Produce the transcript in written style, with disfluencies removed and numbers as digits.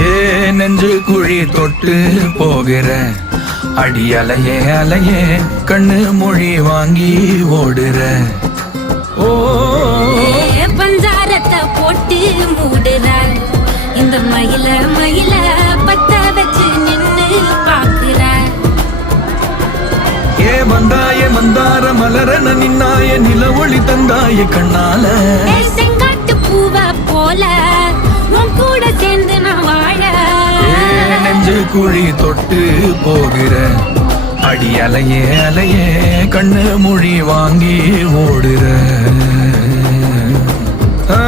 ஏ நெஞ்சு குழி தொட்டு போகிற அடி அலையே அலையே கண்ணு மொழி வாங்கி ஓடுற. ஓ பஞ்சாரத்தை போட்டு மூடுறாள் இந்த மயில மயில பத்த வச்சு நின்னு பாக்குற. ஏ வந்தாய மந்தார மலரன நின்னாய நில ஒளி தந்தாய கண்ணால. செங்காட்டு பூவ போல உன் கூட சேர்ந்து நான் வாழ. நெஞ்சு குழி தொட்டு போகிற அடி அலையே அலையே கண்ணு மொழி வாங்கி ஓடுற. ஆ